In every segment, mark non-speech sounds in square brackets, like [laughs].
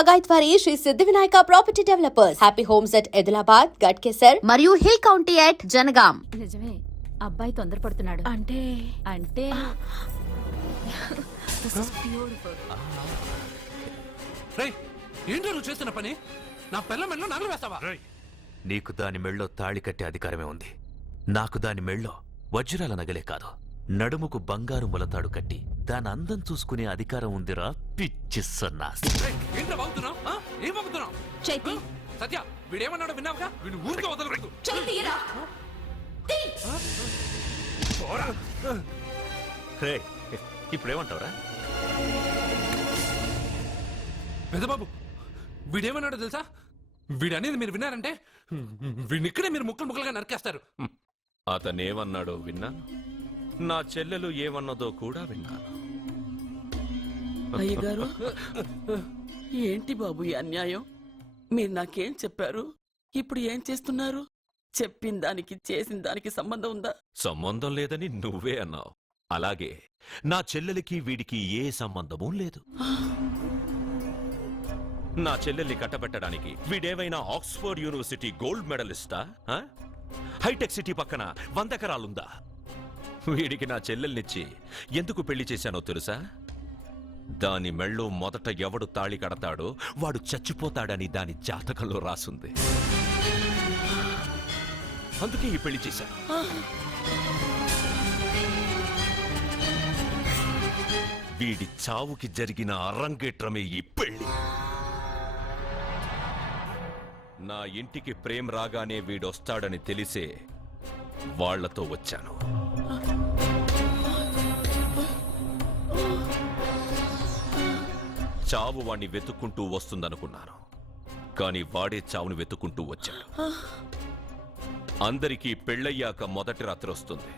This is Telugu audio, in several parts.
పగాయత్వారి Shri Siddhi Vinayaka property developers. Happy homes at Edulabad Ghatkesar మరియు హిల్ కౌంటీ అట్ జనగాం నిజమే అబ్బాయి తొందరపడుతున్నాడు. అంటే? అంటే? ఏంటో నువ్వు చేస్తున్న పని? నా పిల్ల మెళ్ళో నగలు వేస్తావా? నీకు దాని మెళ్ళో తాళి కట్టే అధికారమే ఉంది. నాకు దాని మెళ్ళో వజ్రాల నగలే కాదు. నడుముకు బంగారు ములతాడు కట్టి దాని అందం చూసుకునే అధికారం ఉందిరా పిచ్చి సన్నాసి. చైతి. సత్య వీడేమన్నాడో విన్నావుగా? వీడు ఊరికే వదలకూడదు. చైతిరా రే ఇప్పుడేమంటావురా? పెద్దబాబు వీడేమన్నాడో తెలుసా? వీడనేది మీరు విన్నారంటే వీడిని ఇక్కడే మీరు ముక్కలు ముక్కలుగా నరికేస్తారు. అతనేమన్నాడో విన్నా? నా చెల్లెలు ఏమన్నదో కూడా విన్నాను. అయ్యగారు ఏంటి బాబు ఈ అన్యాయం? మీరు నాకేం చెప్పారు? ఇప్పుడు ఏం చేస్తున్నారు? చెప్పిన దానికి చేసిన దానికి సంబంధం ఉందా? సంబంధం లేదని నువ్వే అన్నావు. అలాగే నా చెల్లెలికి వీడికి ఏ సంబంధమూ లేదు. నా చెల్లెల్ని కట్టబెట్టడానికి వీడేమైనా ఆక్స్ఫర్డ్ యూనివర్సిటీ గోల్డ్ మెడలిస్టా? హైటెక్ సిటీ పక్కన వంద ఎకరాలుందా? వీడికి నా చెల్లెల్నిచ్చి ఎందుకు పెళ్ళి చేశానో తెలుసా? దాని మెళ్ళో మొదట ఎవడు తాళి కడతాడో వాడు చచ్చిపోతాడని దాని జాతకంలో రాసుంది. అందుకే ఈ పెళ్ళి చేశాను వీడి చావుకి జరిగిన అరంగేట్రమే ఈ పెళ్ళి. నా ఇంటికి ప్రేమ్ రాగానే వీడొస్తాడని తెలిసే వాళ్ళతో వచ్చాను. చావు వాణ్ణి వెతుక్కుంటూ వస్తుందనుకున్నాను. కానీ వాడే చావుని వెతుక్కుంటూ వచ్చాడు. అందరికీ పెళ్ళయ్యాక మొదటి రాత్రి వస్తుంది.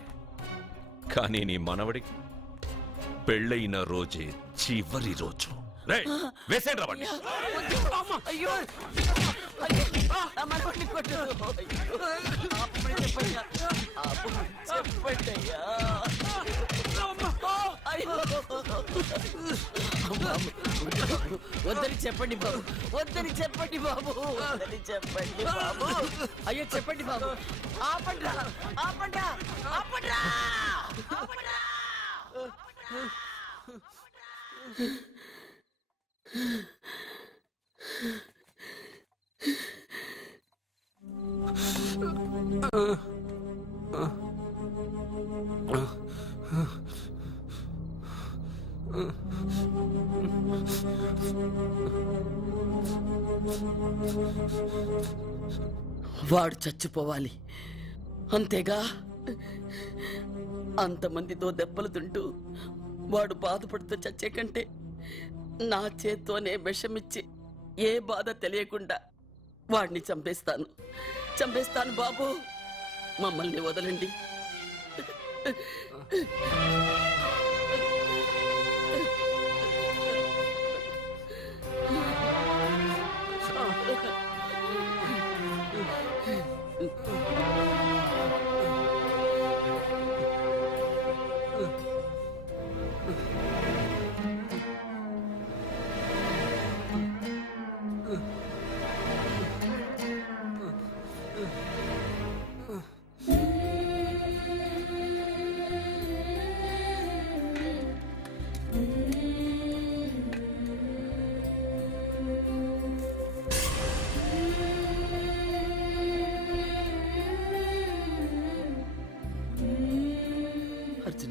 కానీ నీ మనవడికి పెళ్ళయిన రోజే చివరి రోజు. రేయ్, వేసేయండి అయ్యో అయ్యో, కొట్టు. చెప్పండి ఆపమని వద్దని చెప్పండి బాబు వద్దని చెప్పండి బాబు వద్దని చెప్పండి బాబు. అయ్యో చెప్పండి బాబు. ఆపండ్రా ఆపండ్రా ఆపండ్రా ఆపండ్రా. వాడు చచ్చిపోవాలి. అంతేగా? అంతమందితో దెబ్బలు తింటూ వాడు బాధపడుతూ చచ్చే కంటే నా చేత్తోనే విషమిచ్చి ఏ బాధ తెలియకుండా వాడిని చంపేస్తాను. చంపేస్తాను బాబు. మమ్మల్ని వదలండి.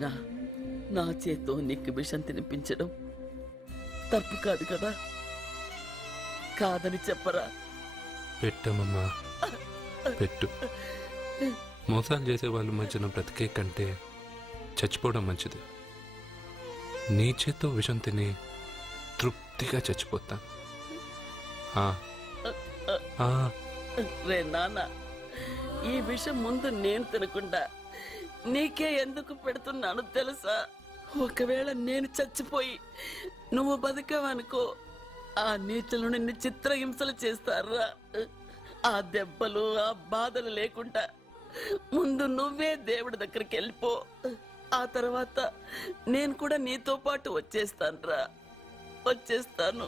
అర్జున నా చేత్తో నీకు విషం తినిపించడం తప్పు కాదు కదా? కాదని చెప్పరా? పెట్టమమ్మా పెట్టు. మోసాలు చేసే వాళ్ళ మధ్యన బ్రతికే కంటే చచ్చిపోవడం మంచిది. నీ చేత్తో విషం తిని తృప్తిగా చచ్చిపోతా. రే నాన్న ఈ విషయం ముందు నేను తినకుండా నీకే ఎందుకు పెడుతున్నాను తెలుసా? ఒకవేళ నేను చచ్చిపోయి నువ్వు బతికావనుకో ఆ నీచులు నిన్ను చిత్రహింసలు చేస్తారా? ఆ దెబ్బలు ఆ బాధలు లేకుండా ముందు నువ్వే దేవుడి దగ్గరికి వెళ్ళిపో. ఆ తర్వాత నేను కూడా నీతో పాటు వచ్చేస్తాను రా వచ్చేస్తాను.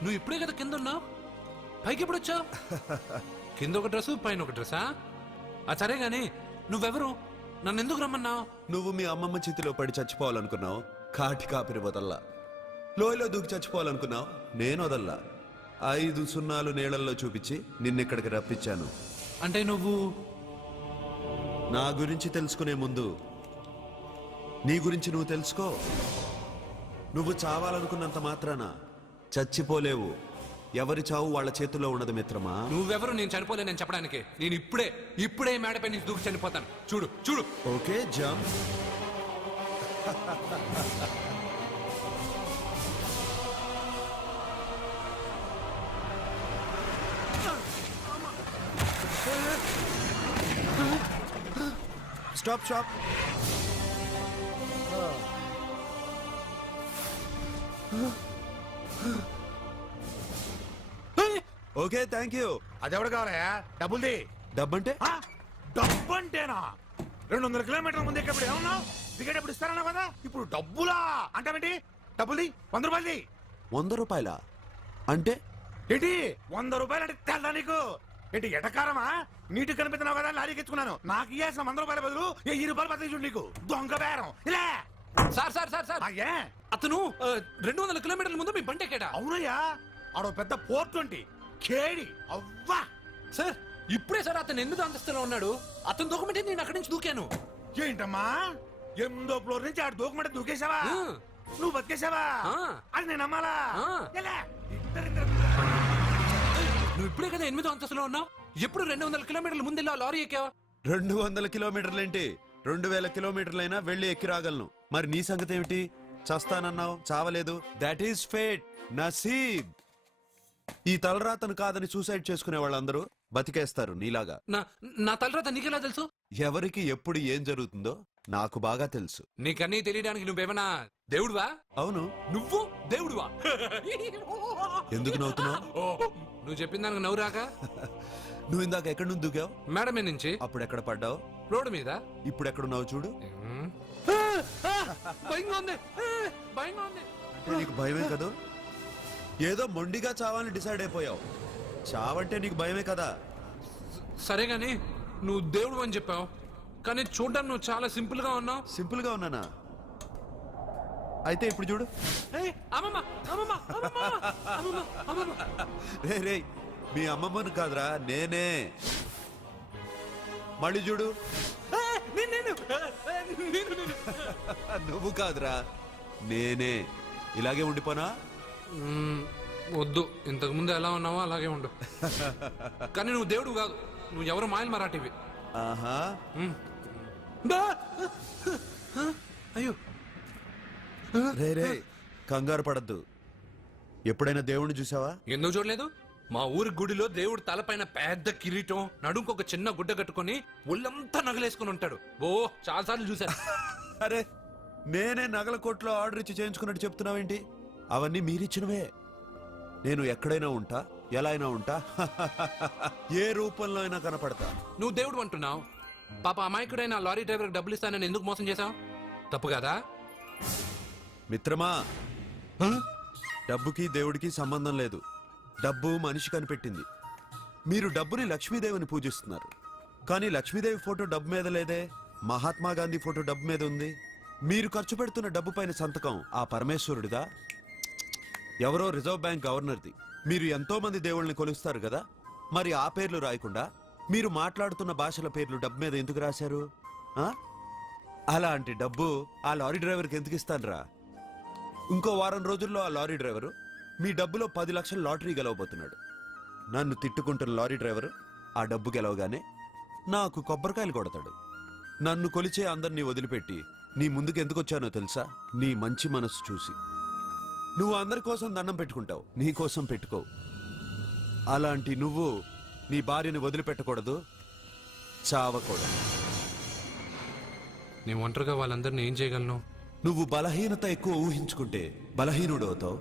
నువ్వు ఇప్పుడే కదా కింద ఉన్నావు? పైకి ఎప్పుడు వచ్చావు [laughs] కింద ఒక డ్రెస్ పైన ఒక డ్రెస్సా? ఆ సరే గాని నువ్వెవరు? నన్ను ఎందుకు రమ్మన్నావు? నువ్వు మీ అమ్మమ్మ చేతిలో పడి చచ్చిపోవాలనుకున్నావు. కాటి కాపిరి వదల్లా. లోయలో దూకి చచ్చిపోవాలనుకున్నావు. నేను వదల్లా. ఐదు సున్నాలు నీళ్ళల్లో చూపించి నిన్నెక్కడికి రప్పించాను. అంటే నువ్వు? నా గురించి తెలుసుకునే ముందు నీ గురించి నువ్వు తెలుసుకో. నువ్వు చావాలనుకున్నంత మాత్రాన చచ్చిపోలేవు. ఎవరి చావు వాళ్ళ చేతుల్లో ఉండదు మిత్రమా? నువ్వెవరు? నేను చనిపోలేనని చెప్పడానికి. నేను ఇప్పుడే ఇప్పుడే మేడపై నుంచి దూకి చనిపోతాను. చూడు చూడు. Okay Jammu stop stop. Okay thank you అదెవడు కావాలయా డబ్బుల్ది డబ్బంటే? ఆ? డబ్బు అంటేనా రెండు వందల కిలోమీటర్ల ముందు ఇక్కడ ఏమన్నావు? దిగేటప్పుడు ఇస్తారన్నావు కదా? ఇప్పుడు డబ్బులా? అంటావేంటి? డబ్బుల్ది వంద రూపాయలది వంద రూపాయల? అంటే? ఏంటి? వంద రూపాయలు అంటే తెల్దా నీకు? ఏంటి ఎటకారమా? నీటి కనిపిస్తున్నావు కదా లారీకి ఎత్తుకున్నాను. నాకు ఇయ్యాల్సిన వంద రూపాయల బదులు వెయ్యి రూపాయలు బతికి చూడు నీకు. దొంగ బేరం. ఇలా. Sir sir sir sir. ఏ అతను ఆ, రెండు వందల కిలోమీటర్ల ముందు మీ బండి ఎక్కాడా? అవునయ్యా. ఆడో పెద్ద పోర్ట్ వంటి కేడి అవ్వా! సార్ ఇప్పుడే సార్ అతను ఎందుకు అంతస్తులో ఉన్నాడు? అతను దూకమంటే నేను అక్కడి నుంచి దూకాను. ఏంటమ్మా? ఎనిమిదో ఫ్లోర్ నుంచి ఆడు దూకమంటే దూకేశావా? ఆ. నువ్వు బతికేశావా? ఆ. అది నేను నమ్మాలా? ఆ. ఎలా? ఇద్దరిద్దరు నువ్వు ఇప్పుడే కదా ఎనిమిదో అంతస్తులో ఉన్నావు? ఎప్పుడు రెండు వందల కిలోమీటర్ల ముందు వెళ్ళి ఆ లారీ ఎక్కావా? రెండు వందల కిలోమీటర్లేంటి? రెండు వేల కిలోమీటర్లైనా వెళ్ళి ఎక్కి రాగలను మరి నీ సంగతి ఏమిటి చస్తానన్నావు చావలేదు. దట్ ఈస్ ఫేట్ నసీబ్! ఈ తలరాతను కాదని సూసైడ్ చేసుకునే వాళ్ళందరూ బతికేస్తారు నీలాగా. నా నా తలరాత నీకెలా తెలుసు? ఎవరికి ఎప్పుడు ఏం జరుగుతుందో నాకు బాగా తెలుసు. నీకన్నీ తెలియడానికి నువ్వేమన్నా దేవుడువా? అవును. నువ్వు దేవుడువా? ఎందుకు నవ్వుతున్నావు? ఓ, నువ్వు చెప్పిన దానికి నవ్వు రాక [laughs] నువ్వు ఇందాక ఎక్కడి నుంచి దూకావు? మేడం మీద నుంచి. అప్పుడు ఎక్కడ పడ్డావు? రోడ్డు మీద. ఇప్పుడు ఎక్కడున్నావు చూడు. ఉమ్. ఆ, ఆ, భయంగా ఉంది. ఆ, భయంగా ఉంది. అంటే నీకు భయమే కదా? ఏదో మొండిగా చావాలని డిసైడ్ అయిపోయావు. చావంటే నీకు భయమే కదా? సరే గాని నువ్వు దేవుడు అని చెప్పావు. కానీ చూడడానికి నువ్వు చాలా సింపుల్గా ఉన్నావు. సింపుల్గా ఉన్నానా? అయితే ఇప్పుడు చూడు. రే రే మీ అమ్మమ్మను కాదురా నేనే. మళ్ళీ చూడు. [laughs] నువ్వు కాదురా నేనే. ఇలాగే ఉండిపోనా? మ్మ్, వద్దు. ఇంతకు ముందు ఎలా ఉన్నావో అలాగే ఉండు. కానీ నువ్వు దేవుడు కాదు. నువ్వు ఎవరు మాయలు మరాఠీవి. ఆహా. మ్మ్. దా! అయ్యో. రే రే కంగారు పడద్దు. ఎప్పుడైనా దేవుణ్ణి చూసావా ఎందుకు చూడలేదు? మా ఊరి గుడిలో దేవుడు తలపైన పెద్ద కిరీటం నడుంకు ఒక చిన్న గుడ్డ కట్టుకొని ఒళ్ళంతా నగలేసుకుని ఉంటాడు. ఓ చాలాసార్లు చూశాను. అరే నేనే నగల కొట్లో ఆర్డర్ ఇచ్చి చేయించుకున్నట్టు చెప్తున్నావేంటి? అవన్నీ మీరిచ్చినవే. నేను ఎక్కడైనా ఉంటా ఎలా అయినా ఉంటా [laughs] ఏ రూపంలో అయినా కనపడతా. నువ్వు దేవుడు అంటున్నావు. పాప అమాయకుడైన లారీ డ్రైవర్కి డబ్బులు ఇస్తానని ఎందుకు మోసం చేశావు? తప్పు కదా? మిత్రమా డబ్బుకి దేవుడికి సంబంధం లేదు. డబ్బు మనిషి కనిపెట్టింది. మీరు డబ్బుని లక్ష్మీదేవిని పూజిస్తున్నారు. కానీ లక్ష్మీదేవి ఫోటో డబ్బు మీద లేదే? మహాత్మా గాంధీ ఫోటో డబ్బు మీద ఉంది. మీరు ఖర్చు పెడుతున్న డబ్బు పైన సంతకం ఆ పరమేశ్వరుడిదా? ఎవరో రిజర్వ్ బ్యాంక్ గవర్నర్ది. మీరు ఎంతో మంది దేవుళ్ళని కొలుస్తారు కదా? మరి ఆ పేర్లు రాయకుండా మీరు మాట్లాడుతున్న భాషల పేర్లు డబ్బు మీద ఎందుకు రాశారు? అలాంటి డబ్బు ఆ లారీ డ్రైవర్కి ఎందుకు ఇస్తానరా? ఇంకో వారం రోజుల్లో ఆ లారీ డ్రైవరు మీ డబ్బులో పది లక్షల లాటరీ గెలవబోతున్నాడు. నన్ను తిట్టుకుంటున్న లారీ డ్రైవరు ఆ డబ్బు గెలవగానే నాకు కొబ్బరికాయలు కొడతాడు. నన్ను కొలిచే అందరినీ వదిలిపెట్టి నీ ముందుకు ఎందుకొచ్చానో తెలుసా? నీ మంచి మనసు చూసి. నువ్వు అందరి కోసం దండం పెట్టుకుంటావు నీ కోసం పెట్టుకోవు అలాంటి నువ్వు నీ భార్యని వదిలిపెట్టకూడదు చావకూడదు. నేను ఒంటరిగా వాళ్ళందరినీ ఏం చేయగలను? నువ్వు బలహీనత ఎక్కువ ఊహించుకుంటే బలహీనుడు అవుతావు.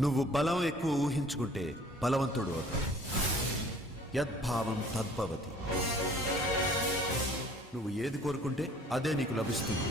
నువ్వు బలం ఎక్కువ ఊహించుకుంటే బలవంతుడు అవుతావు. యద్భావం తద్భవతి. నువ్వు ఏది కోరుకుంటే అదే నీకు లభిస్తుంది.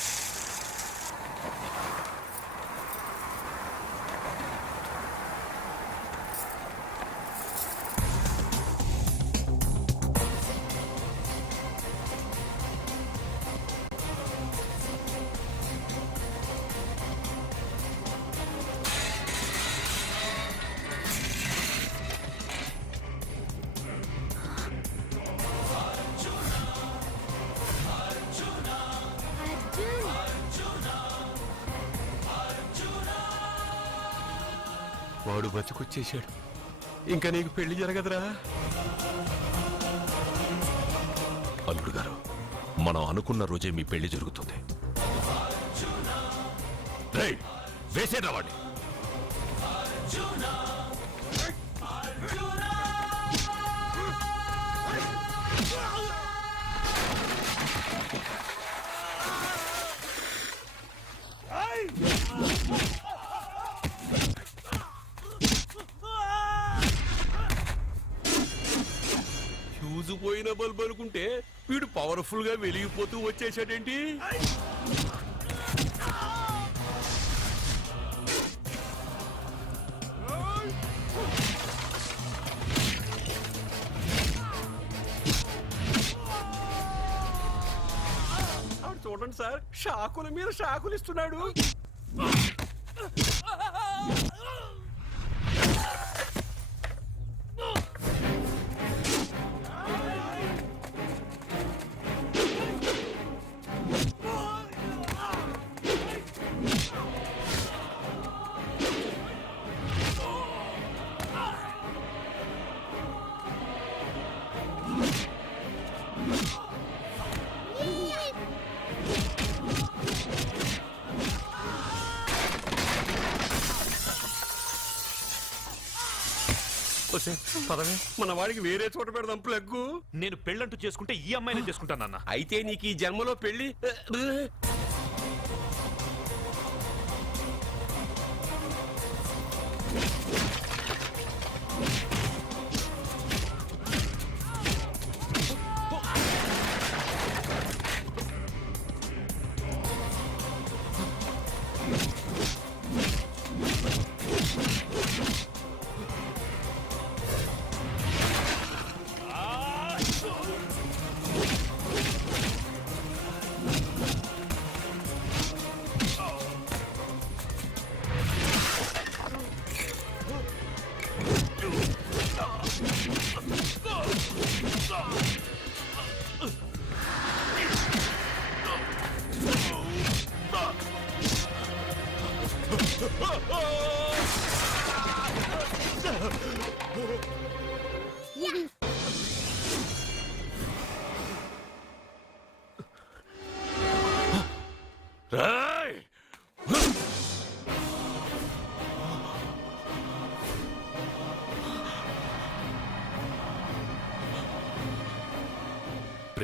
వాడు ఇంకా నీకు పెళ్ళి జరగదురా? అల్లుడు గారు మనం అనుకున్న రోజే మీ పెళ్ళి జరుగుతుంది. రేయ్, వేసేరా పోయిన బల్బు అనుకుంటే వీడు పవర్ఫుల్గా వెలిగిపోతూ వచ్చేసాడేంటి చూడండి సార్ షాకుల మీద షాకులు ఇస్తున్నాడు పదవే. మన వాడికి వేరే చోట పెడదాం ప్లగ్గు. నేను పెళ్ళంటూ చేసుకుంటే ఈ అమ్మాయిని చేసుకుంటానన్న అయితే నీకు ఈ జన్మలో పెళ్ళి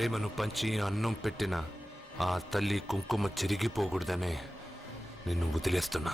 ప్రేమను పంచి అన్నం పెట్టిన ఆ తల్లి కుంకుమ చెరిగిపోకూడదనే నిన్ను వదిలేస్తున్నా.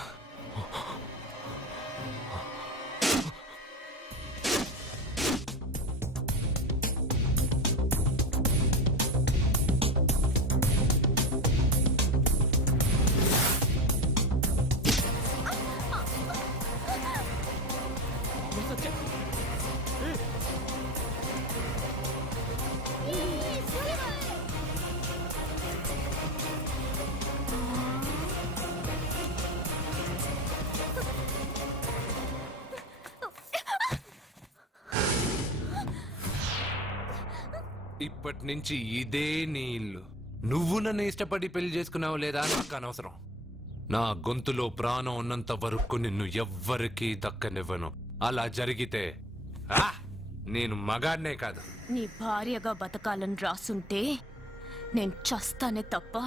ఇప్పటి నుంచి ఇదే నీ ఇల్లు. నువ్వు నన్ను ఇష్టపడి పెళ్ళి చేసుకున్నావు లేదా నాకు అనవసరం. నా గొంతులో ప్రాణం ఉన్నంత వరకు నిన్ను ఎవ్వరికీ దక్కనివ్వను. అలా జరిగితే ఆ, నేను మగాడినే కాదు. నీ భార్యగా బతకాలని రాసుంటే నేను చస్తానే తప్ప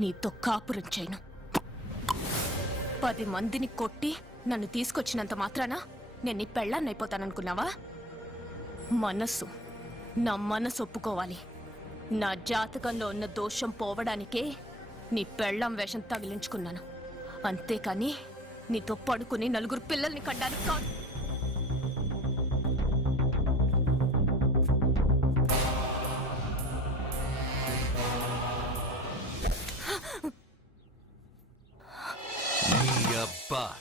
నీతో కాపురం చేయను. పది మందిని కొట్టి నన్ను తీసుకొచ్చినంత మాత్రాన నేను నీ పెళ్ళాన్నైపోతాననుకున్నావా? మనసు నా మనసు ఒప్పుకోవాలి. నా జాతకంలో ఉన్న దోషం పోవడానికే నీ పెళ్ళం వేషం తగిలించుకున్నాను. అంతేకాని నీతో పడుకుని నలుగురు పిల్లల్ని కడ్డానికి కాదు. నీ అబ్బా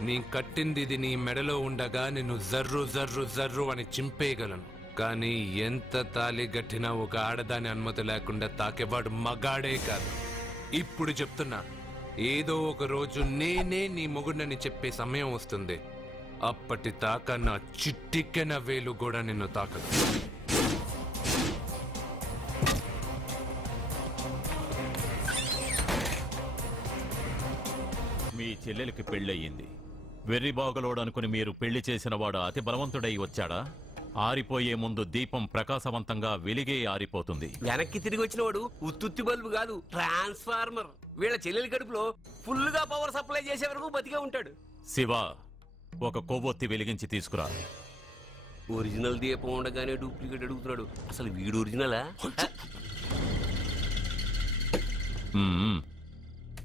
నీ కట్టింది ఇది నీ మెడలో ఉండగా నిన్ను జర్రు జర్రు జర్రు అని చింపేయగలను. కానీ ఎంత తాలి గట్టినా ఒక ఆడదాని అనుమతి లేకుండా తాకేవాడు మగాడే కాదు. ఇప్పుడు చెప్తున్నా ఏదో ఒక రోజు నేనే నీ మొగుడని చెప్పే సమయం వస్తుంది. అప్పటి తాక నా చిట్టిక్కెన వేలు కూడా నిన్ను తాకదు. మీ చెల్లెలికి పెళ్ళయింది. వెర్రి బాగలోడనుకుని మీరు పెళ్ళి చేసిన వాడు అతి బలవంతుడై వచ్చాడా? ఆరిపోయే ముందు దీపం ప్రకాశవంతంగా వెలిగే ఆరిపోతుంది. వెనక్కి తిరిగి వచ్చిన వాడు ఉత్తుత్తి బల్బు కాదు ట్రాన్స్ఫార్మర్. వీళ్ళ చెల్లెలి కడుపులో ఫుల్గా పవర్ సప్లై చేసే వరకు బతికే ఉంటాడు. శివ ఒక కొవ్వొత్తి వెలిగించి తీసుకురా. ఒరిజినల్ దీపం ఉండగానే డూప్లికేట్ అడుగుతున్నాడు. అసలు వీడు ఒరిజినలా? మ్మ్.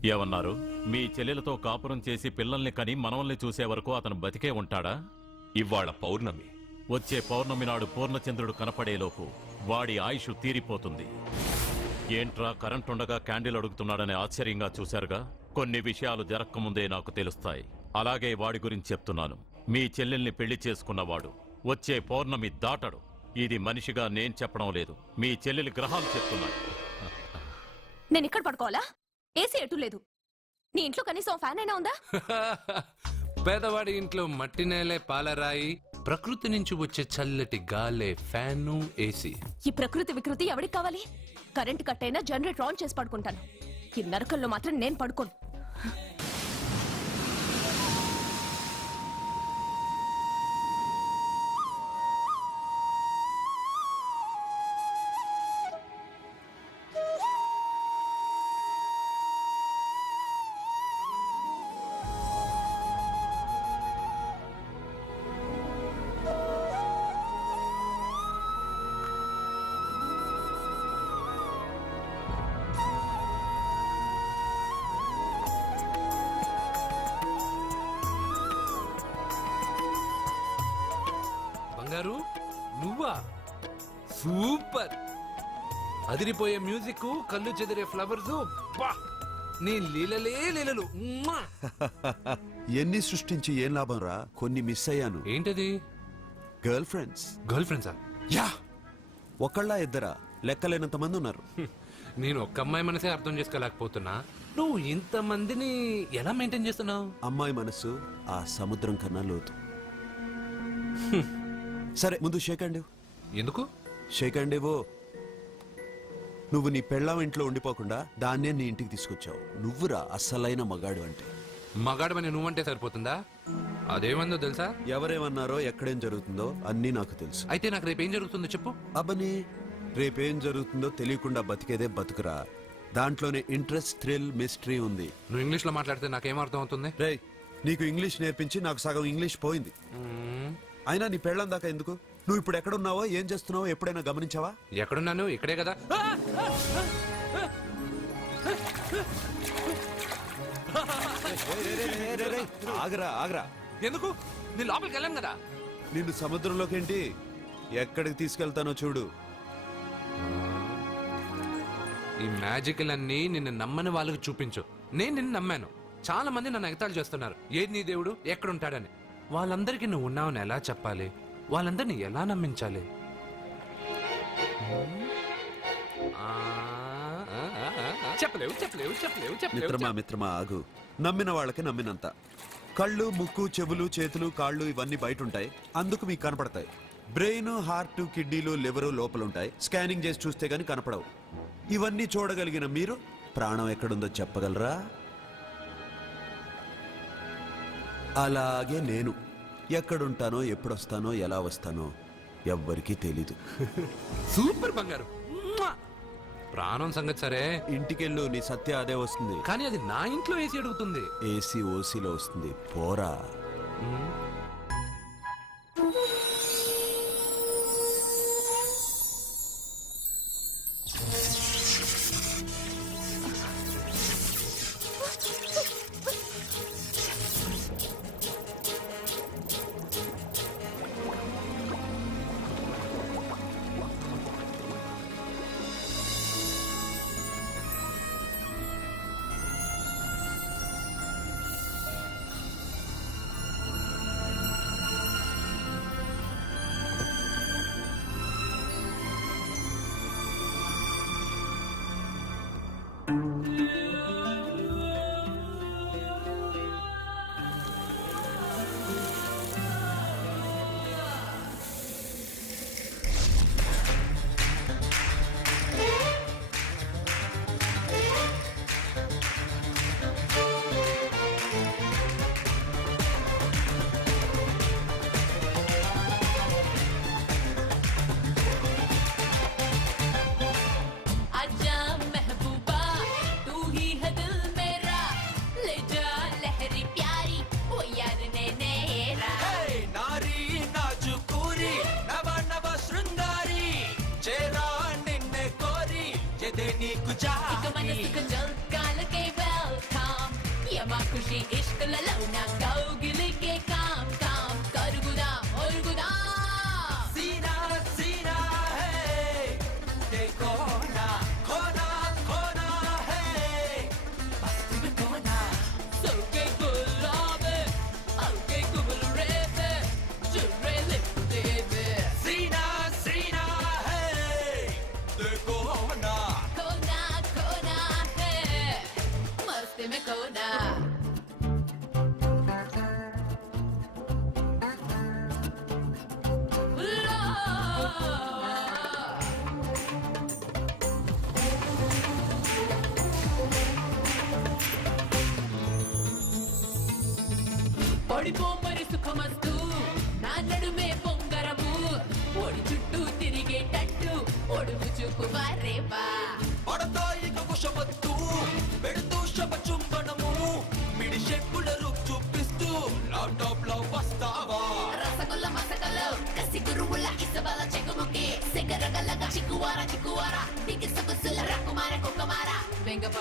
ఏమన్నారు? మీ చెల్లెలతో కాపురం చేసి పిల్లల్ని కని మనవల్ని చూసే వరకు అతను బతికే ఉంటాడా? ఇవాళ పౌర్ణమి. వచ్చే పౌర్ణమి నాడు పూర్ణచంద్రుడు కనపడేలోపు వాడి ఆయుష్ తీరిపోతుంది. ఏంట్రా కరెంట్ ఉండగా క్యాండిల్ అడుగుతున్నాడని ఆశ్చర్యంగా చూశారుగా? కొన్ని విషయాలు జరక్కముందే నాకు తెలుస్తాయి. అలాగే వాడి గురించి చెప్తున్నాను. మీ చెల్లెల్ని పెళ్ళి చేసుకున్నవాడు. వచ్చే పౌర్ణమి దాటడు. ఇది మనిషిగా నేను చెప్పడం లేదు. మీ చెల్లెలి గ్రహాలు చెప్తున్నాయి. నేను ఇక్కడ పడుకోవాలా? ఏసీ ఎటు లేదు. నీ ఇంట్లో కనీసం ఫ్యాన్ అయినా ఉందా? [laughs] పేదవాడి ఇంట్లో మట్టి నేలే పాలరాయి. ప్రకృతి నుంచి వచ్చే చల్లటి గాలే ఫ్యాను ఏసీ. ఈ ప్రకృతి వికృతి ఎవరికి కావాలి? కరెంట్ కట్ అయినా జనరేటర్ ఆన్ చేసి పడుకుంటాను. ఈ నరకంలో మాత్రం నేను పడుకోను. బంగారు నువ్వా? సూపర్. అదిరిపోయే మ్యూజిక్ కళ్ళు చెదిరే ఫ్లవర్స్ బా! నీ లీలలే లీలలు! [laughs] ఎన్ని సృష్టించి ఏం లాభం రా? కొన్ని మిస్ అయ్యాను. ఏంటది? గర్ల్ ఫ్రెండ్స్ గర్ల్ ఫ్రెండ్సా యా! ఒకళ్ళ ఇద్దరా? లెక్కలేనంత మంది ఉన్నారు. నేను ఒక్క అమ్మాయి మనసే అర్థం చేసుకోలేకపోతున్నా. నువ్వు ఇంతమందిని ఎలా మెయింటైన్ చేస్తున్నావు? అమ్మాయి మనసు ఆ సముద్రం కన్నా లోతు. సరే. ముందు షేక్ అండి ఎందుకు? షేక్ అండి ఇవ్వు. నువ్వు నీ పెళ్ళాం ఇంట్లో ఉండిపోకుండా దాన్నే నీ ఇంటికి తీసుకొచ్చావు. నువ్వురా అస్సలైన మగాడు అంటే. మగాడమని నువ్వంటే సరిపోతుందా? అదేమందో తెలుసా? ఎవరేమన్నారో ఎక్కడేం జరుగుతుందో అన్నీ నాకు తెలుసు. అయితే నాకు రేపు ఏం జరుగుతుందో చెప్పు. అబ్బని రేపేం జరుగుతుందో తెలియకుండా బతికేదే బతుకురా. దాంట్లోనే ఇంట్రెస్ట్ థ్రిల్ మిస్టరీ ఉంది. నువ్వు ఇంగ్లీష్లో మాట్లాడితే నాకేం అర్థం అవుతుంది? రేయ్ నీకు ఇంగ్లీష్ నేర్పించి నాకు సగం ఇంగ్లీష్ పోయింది. అయినా నీ పెళ్ళం దాకా ఎందుకు? నువ్వు ఇప్పుడు ఎక్కడున్నావో ఏం చేస్తున్నావో ఎప్పుడైనా గమనించావా? ఎక్కడున్నాను? ఇక్కడే కదా. ఆగరా ఆగరా. ఎందుకు? నేను లోపలికి వెళ్ళాను కదా. నిన్ను సముద్రంలోకేంటి ఎక్కడికి తీసుకెళ్తానో చూడు. ఈ మ్యాజికల్ అన్ని నిన్ను నమ్మని వాళ్ళకి చూపించు. నేను నిన్ను నమ్మాను. చాలా మంది నన్ను ఎగతాళి చేస్తున్నారు. ఏది నీ దేవుడు? ఎక్కడుంటాడని. వాళ్ళందరికీ నువ్వు ఉన్నావని ఎలా చెప్పాలి? వాళ్ళందరినీ ఎలా నమ్మించాలి? చెప్పలేవు చెప్పలేవు చెప్పలేవు చెప్పలేవు మిత్రమా మిత్రమా ఆగు. నమ్మిన వాళ్ళకి నమ్మినంత. కళ్ళు ముక్కు చెవులు చేతులు కాళ్ళు ఇవన్నీ బయట ఉంటాయి అందుకు మీకు కనపడతాయి. బ్రెయిన్ హార్ట్ కిడ్నీలు లివరు లోపలుంటాయి. స్కానింగ్ చేసి చూస్తే గానీ కనపడవు. ఇవన్నీ చూడగలిగిన మీరు ప్రాణం ఎక్కడుందో చెప్పగలరా? అలాగే నేను. ఎక్కడుంటానో ఎప్పుడొస్తానో ఎలా వస్తానో ఎవ్వరికీ తెలీదు. సూపర్ బంగారు! ప్రాణం సంగతి సరే. ఇంటికెళ్ళు నీ సత్య అదే వస్తుంది. కానీ అది నా ఇంట్లో వేసి అడుగుతుంది. ఏసీ ఓసీలో వస్తుంది. పోరా.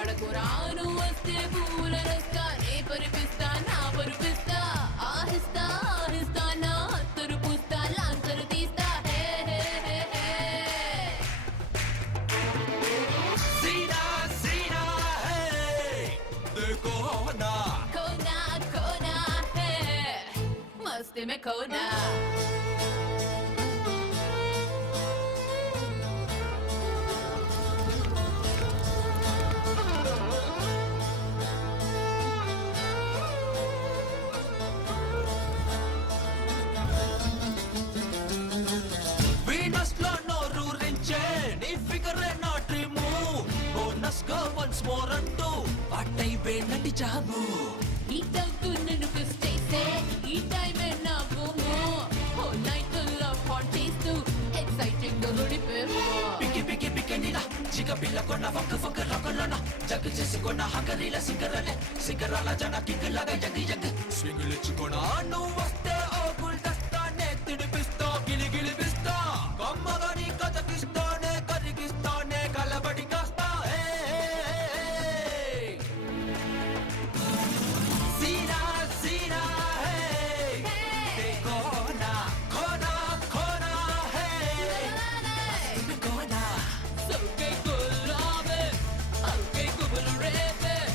వెంగపడకురాను వస్తే పూల రస్తా నే పరిపిస్తా నా పరిపిస్తా ఆహిస్తా ఆహిస్తా నా హత్తరు పుస్తా లాంచరు తీస్తా హే హే హే హే सीना सीना है देखो ना कोना कोना है मस्ती में कोना ఏంటంటే జాబు ఈ తగ్గు నేను ఫిఫ్త్ చేస్తే ఈ టైమే నా భూము ఓ నైట్లో ఫాన్ చేస్తూ ఎక్సైటింగ్గా ఓడిపోయాము పిక్కి పిక్కి పిక్కనిలా చిక పిల్ల కొన్న వంక వంక రకంలోన జగ్గు చేసుకున్న హంకరీల సింగరలే. సింగరాల జన కింగ్ లాగా జగ్గి జగ్గు. స్వింగులు ఇచ్చుకున్నా నువ్వు వస్తే